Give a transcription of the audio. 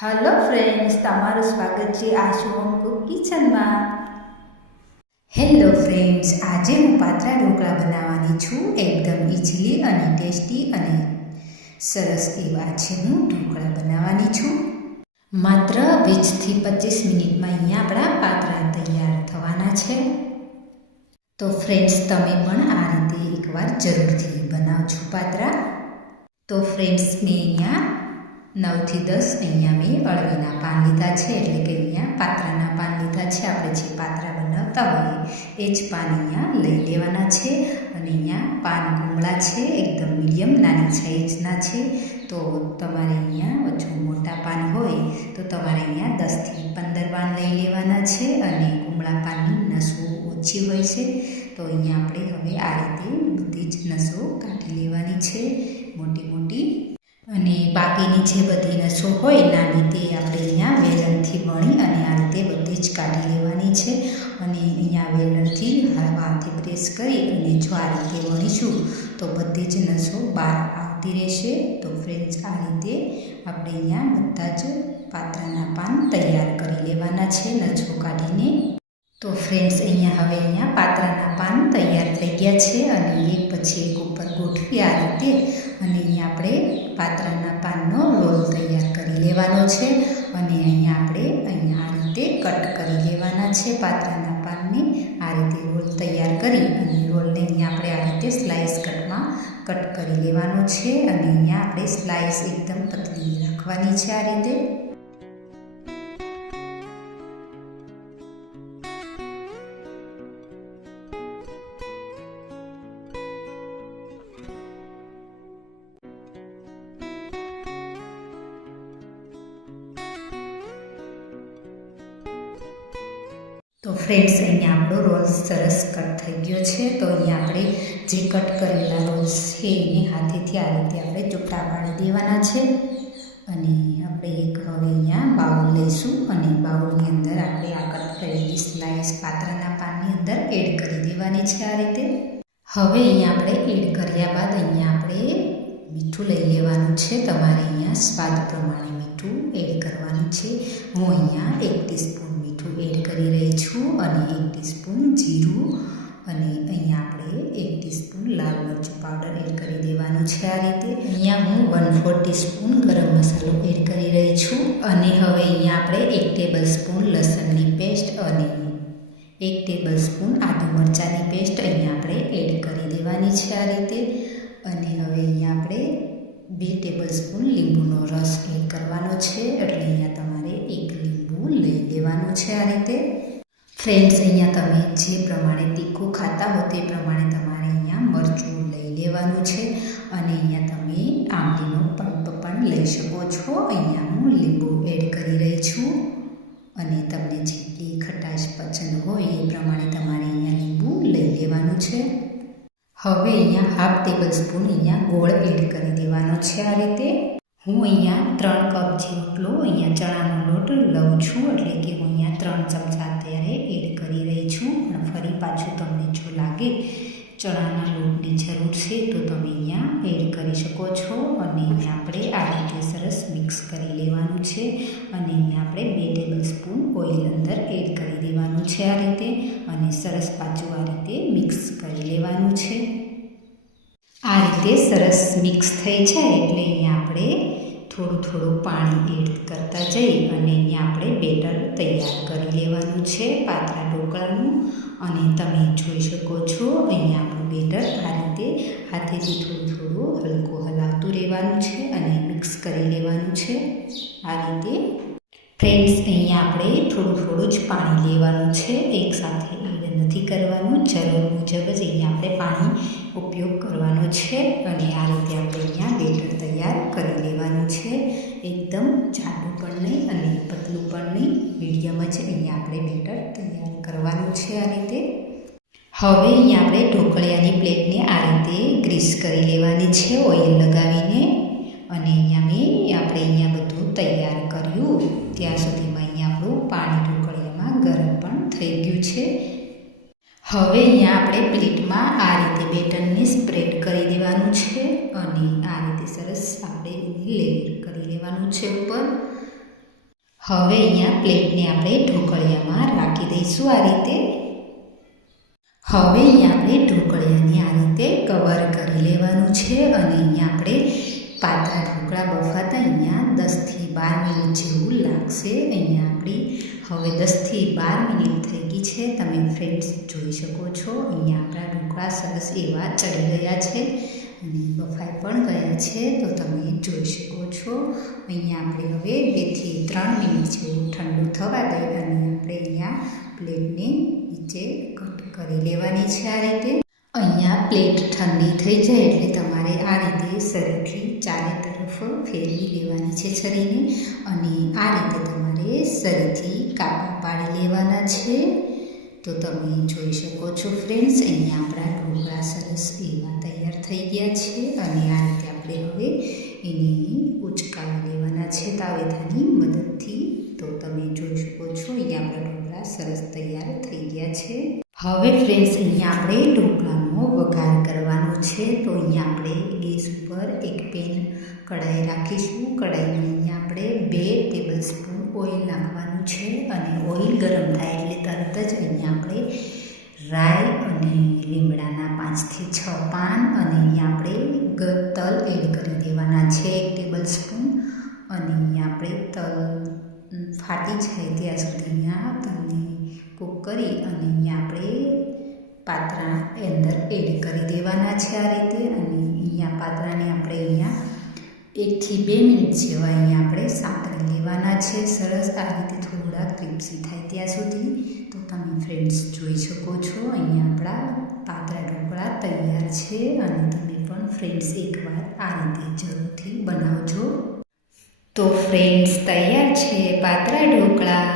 Hello friends, તમારું સ્વાગત છે આશુ હોમ કુક કિચનમાં. હેલો ફ્રેન્ડ્સ, આજે હું પાત્રા ઢોકળા બનાવવાની છું. એકદમ ઇઝીલી અને ટેસ્ટી અને સરસ એવા છે હું ઢોકળા બનાવવાની છું. માત્ર 20થી 25 મિનિટમાં અહીંયા આપણા પાત્રા તૈયાર થવાના છે. તો ફ્રેન્ડ્સ, તમે પણ આ રીતે એકવાર જરૂરથી બનાવજો પાત્રા. તો ફ્રેન્ડ્સ, મેં અહીંયા 9થી 10 અહીંયા મેં અળવીના પાન લીધા છે, એટલે કે અહીંયા પાત્રાના પાન લીધા છે. આપણે જે પાત્રા બનાવતા હોઈએ એ જ પાન અહીંયા લઈ લેવાના છે. અને અહીંયા પાન કુમળા છે, એકદમ મીડિયમ નાની સાઈઝના છે. તો તમારે અહીંયા જો મોટા પાન હોય તો તમારે અહીંયા 10થી 15 પાન લઈ લેવાના છે. અને કુમળા પાનની નસો ઓછી હોય છે, તો અહીંયા આપણે હવે આ રીતે બધી જ નસો કાઢી લેવાની છે, મોટી મોટી. અને બાકીની જે બધી નસો હોય નાની, તે આપણે અહીંયા વેલણથી વણી અને આ રીતે બધી જ કાઢી લેવાની છે. અને અહીંયા વેલણથી હાથે પ્રેસ કરી અને જો આ રીતે વણીશું તો બધી જ નસો બહાર આવતી રહેશે. તો ફ્રેન્ડ્સ, આ રીતે આપણે અહીંયા બધા જ પાત્રાના પાન તૈયાર કરી લેવાના છે નસો કાઢીને. તો ફ્રેન્ડ્સ, અહીંયા પાત્રાના પાન તૈયાર થઈ ગયા છે. અને એક પછી એક ઉપર ગોઠવી આ રીતે અને અહીંયા આપણે પાત્રાના પાનનો રોલ તૈયાર કરી લેવાનો છે. અને અહીંયા આપણે આ રીતે કટ કરી લેવાના છે પાત્રાના પાનને. આ રીતે રોલ તૈયાર કરી અને રોલને અહીંયા આપણે આ રીતે સ્લાઇસ કટમાં કટ કરી લેવાનો છે. અને અહીંયા આપણે સ્લાઇસ એકદમ પતલી રાખવાની છે આ રીતે. તો ફ્રેન્ડ્સ, અહીંયા આપણો રોલ સરસ કટ થઈ ગયો છે. તો અહીંયા આપણે જે કટ કરેલા રોલ્સ છે એને હાથેથી આ રીતે આપણે ચોટા પાડી દેવાના છે. અને આપણે એક હવે અહીંયા બાઉલ લઈશું અને બાઉલની અંદર આપણે આ કટ કરેલી સ્લાઇસ પાત્રાના પાનની અંદર એડ કરી દેવાની છે આ રીતે. હવે અહીંયા આપણે એડ કર્યા બાદ અહીંયા આપણે મીઠું લઈ લેવાનું છે. તમારે અહીંયા સ્વાદ પ્રમાણે મીઠું એડ કરવાનું છે. હું અહીંયા 1 ટીસ્પૂન મીઠું એડ કરી રહી છું અને 1 ટીસ્પૂન જીરું અને અહીંયા આપણે 1 ટીસ્પૂન લાલ મરચું પાવડર એડ કરી દેવાનું છે આ રીતે. અહીંયા હું 1/4 ટીસ્પૂન ગરમ મસાલો એડ કરી રહી છું. અને હવે અહીંયા આપણે 1 ટેબલ સ્પૂન લસણની પેસ્ટ અને 1 ટેબલ સ્પૂન આદુ મરચાંની પેસ્ટ અહીંયા આપણે એડ કરી દેવાની છે આ રીતે. અને હવે અહીંયા આપણે 2 ટેબલ સ્પૂન લીંબુનો રસ એડ કરવાનો છે, એટલે અહીંયા તમારે 1 લીંબુ લઈ લેવાનું છે આ રીતે. ફ્રેન્ડ્સ, અહીંયા તમે જે પ્રમાણે તીખું ખાતા હો તે પ્રમાણે તમારે અહીંયા મરચું લઈ લેવાનું છે. અને અહીંયા તમે આંબલીનો પલ્પ પણ લઈ શકો છો. અહીંયા હું લીંબુ એડ કરી રહી છું. અને તમને જેટલી ખટાશ પસંદ હોય એ પ્રમાણે તમારે અહીંયા લીંબુ લઈ લેવાનું છે. હવે અહીંયા 1/2 ટેબલ સ્પૂન અહીંયા ગોળ એડ કરી દેવાનો છે આ રીતે. હું અહીંયા 3 કપ જેટલો અહીંયા ચણાનો લોટ લઉં છું, એટલે કે હું અહીંયા 3 ચમચા અત્યારે એડ કરી રહી છું. પણ ફરી પાછું તમને જો લાગે ચણાના લોટની જરૂર છે તો તમે અહીંયા એડ કરી શકો છો. અને અહીંયા આપણે આ રીતે સરસ મિક્સ કરી લેવાનું છે. અને અહીંયા આપણે 2 ટેબલ સ્પૂન ઓઇલ અંદર એડ કરી દેવાનું છે આ રીતે. અને સરસ પાછું આ રીતે મિક્સ કરી લેવાનું છે. આ રીતે સરસ મિક્સ થઈ જાય એટલે અહીંયા આપણે થોડું પાણી એડ કરતા જઈ અને અહીંયા આપણે બેટર તૈયાર કરી લેવાનું છે પાત્રા ઢોકળાનું. અને તમે જોઈ શકો છો અહીંયા આપણું બેટર આ રીતે હાથેથી થોડું હલકું હલાવતું રહેવાનું છે અને મિક્સ કરી લેવાનું છે આ રીતે. ફ્રેન્ડ્સ, અહીંયા આપણે થોડું જ પાણી લેવાનું છે, એકસાથે એડ નથી કરવાનું. જરૂર મુજબ જ અહીંયા આપણે પાણી ઉપયોગ કરવાનો છે. અને આ રીતે આપણે અહીંયા બેટર તૈયાર કરી લેવાનું છે. એકદમ જાડું પણ નહીં અને પતલું પણ નહીં, મીડિયમ જ અહીંયા આપણે બેટર તૈયાર કરવાનું છે આ રીતે. હવે અહીંયા આપણે ઢોકળિયાની પ્લેટને આ રીતે ગ્રીસ કરી લેવાની છે ઓઇલ લગાવીને. અને આપણે અહીંયા બધું તૈયાર કર્યું ત્યાં સુધીમાં અહીંયા આપણું પાણી ઢોકળિયામાં ગરમ પણ થઈ ગયું છે. હવે અહીંયા આપણે પ્લેટમાં આ રીતે બેટરને સ્પ્રેડ કરી દેવાનું છે. અને આ રીતે સરસ આપણે લેયર કરી લેવાનું છે ઉપર. હવે અહીંયા પ્લેટને આપણે ઢોકળિયામાં રાખી દઈશું આ રીતે. હવે અહીંયા આપણે ઢોકળિયાને આ રીતે કવર કરી લેવાનું છે અને અહીંયા આપણે પાતળા ઢોકળા બફાતા અહીંયા 10થી 12 મિનિટ જેવું લાગશે. અહીંયા આપણી હવે 10થી 12 મિનિટ થઈ ગઈ છે. તમે ફ્રેન્ડ્સ જોઈ શકો છો અહીંયા આપણા ઢોકળા સરસ એવા ચડી ગયા છે અને બફાઈ પણ ગયા છે. તો તમે જોઈ શકો છો અહીંયા આપણે હવે 2થી 3 મિનિટ જેવું ઠંડુ થવા દઈએ અને આપણે અહીંયા પ્લેટને નીચે કટ કરી લેવાની છે આ રીતે. અહીંયા પ્લેટ ઠંડી થઈ જાય એટલે તમારે આ રીતે છરીથી ચારે તરફ ફેરવી લેવાની છે છરીને અને આ રીતે તમારે છરીથી કાપા પાડી લેવાના છે. તો તમે જોઈ શકો છો ફ્રેન્ડ્સ અહીંયા આપણા ઢોકળા સરસ એવા તૈયાર થઈ ગયા છે અને આ રીતે આપણે હવે એને ઉચકાવી લેવાના છે તાવેથાની મદદથી. તો તમે જોઈ શકો છો અહીંયા આપણા ઢોકળા સરસ તૈયાર થઈ ગયા છે. હવે ફ્રેન્ડ્સ અહીંયા આપણે ઢોકળાનો વઘાર કરવાનો છે. તો અહીંયા આપણે ગેસ ઉપર એક પેન કઢાઈ રાખીશું. કઢાઈમાં અહીંયા આપણે 2 ટેબલ સ્પૂન ઓઇલ નાખવાનું છે અને ઓઇલ ગરમ થાય એટલે તરત જ અહીંયા આપણે રાઈ અને લીમડાના 5થી 6 પાન અને અહીંયા આપણે તલ એડ કરી દેવાના છે 1 ટેબલ સ્પૂન અને અહીંયા આપણે તલ ફાટી જાય ત્યાં સુધી અહીંયા તલને કૂક કરી અને અહીંયા આપણે પાત્રા અંદર એડ કરી દેવાના છે આ રીતે. અને અહીંયા પાત્રાને આપણે અહીંયા 1થી 2 મિનિટ જેવા અહીંયા આપણે સાંતળી લેવાના છે સરસ આ રીતે થોડા ક્રિસ્પી થાય ત્યાં સુધી. તો તમે ફ્રેન્ડ્સ જોઈ શકો છો અહીંયા આપણા પાતળા ઢોકળા તૈયાર છે અને તમે પણ ફ્રેન્ડ્સ એકવાર આ રીતે જરૂરથી બનાવજો. તો ફ્રેન્ડ્સ તૈયાર છે પાતળા ઢોકળા.